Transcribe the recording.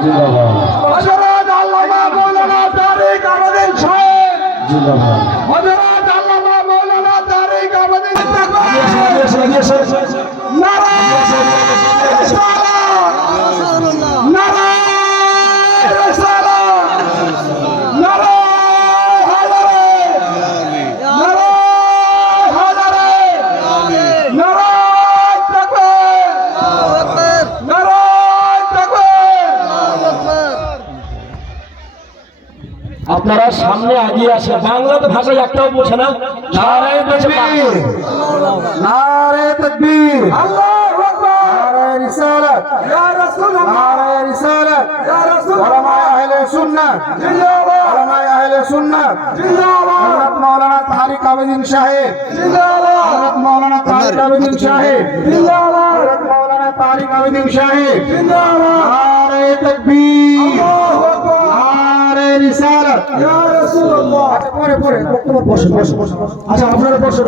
হযরত আল্লামা মাওলানা তারিক আহমদ সাহেব জিন্দাবাদ। হযরত আল্লামা মাওলানা তারিক আহমদ নারা রিসালাত, নারা রিসালাত, নারা হায়দারে, নারা হায়দারে, নারা তাকবীর, নারা তাকবীর। আপনারা সামনে আগিয়ে আসে, বাংলা ভাষায় একটাও বোঝে না। নারে তাকবীর, নারে তাকবীর, আল্লাহু আকবার, নারে রিসালাত, ইয়া রাসূলুল্লাহ, নারে রিসালাত, ইয়া রাসূলুল্লাহ, উলামায়ে আহলে সুন্নাহ জিন্দাবাদ, উলামায়ে আহলে সুন্নাহ জিন্দাবাদ, হযরত মাওলানা তারিক আহমদ সাহেব জিন্দাবাদ, হযরত মাওলানা তারিক আহমদ সাহেব জিন্দাবাদ, হযরত মাওলানা তারিক আহমদ সাহেব জিন্দাবাদ, নারে তাকবীর, আল্লাহু আকবার, নারে রিসালাত, ইয়া রাসূলুল্লাহ। আচ্ছা পরে বসে আচ্ছা আপনারা বসে